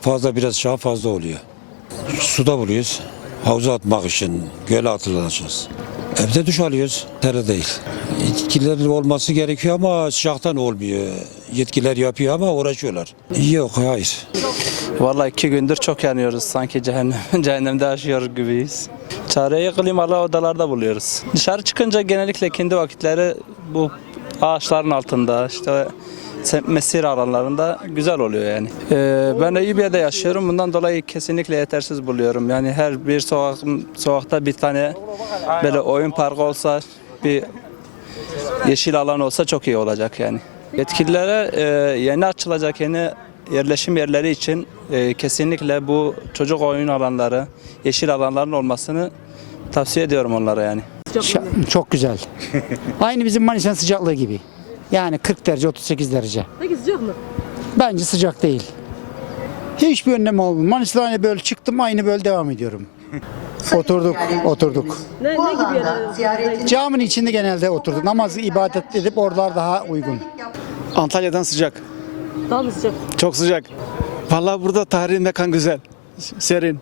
fazla biraz şah fazla oluyor. Suda buluyoruz. Havuza atmak için göle atılacağız. Evde duş alıyoruz. Tere değil. Yetkililerin olması gerekiyor ama sıcaktan olmuyor. Yetkiler yapıyor ama uğraşıyorlar. Yok hayır. Vallahi iki gündür çok yanıyoruz. Sanki cehennem, cehennemde yaşıyor gibiyiz. Çareyi klimalı odalarda buluyoruz. Dışarı çıkınca genellikle kendi vakitleri bu ağaçların altında işte mesir alanlarında güzel oluyor yani. Ee, ben de İBY'de yaşıyorum. Bundan dolayı kesinlikle yetersiz buluyorum. Yani her bir sokak, sokakta bir tane böyle oyun parkı olsa bir yeşil alan olsa çok iyi olacak yani. Yetkililere e, yeni açılacak yeni yerleşim yerleri için e, kesinlikle bu çocuk oyun alanları, yeşil alanların olmasını tavsiye ediyorum onlara yani. Şa- Çok güzel. Aynı bizim Manisa'nın sıcaklığı gibi. Yani 40 derece 38 derece. Peki sıcak mı? Bence sıcak değil. Hiçbir önlem olmadı. Manisa'da aynı böyle çıktım aynı böyle devam ediyorum. Oturduk, oturduk. Ne, ne gibi yerler? Caminin içinde genelde oturduk. Namazı ibadet edip oralar daha uygun. Antalya'dan sıcak. Daha mı sıcak? Çok sıcak. Vallahi burada tarihi mekan güzel. Serin.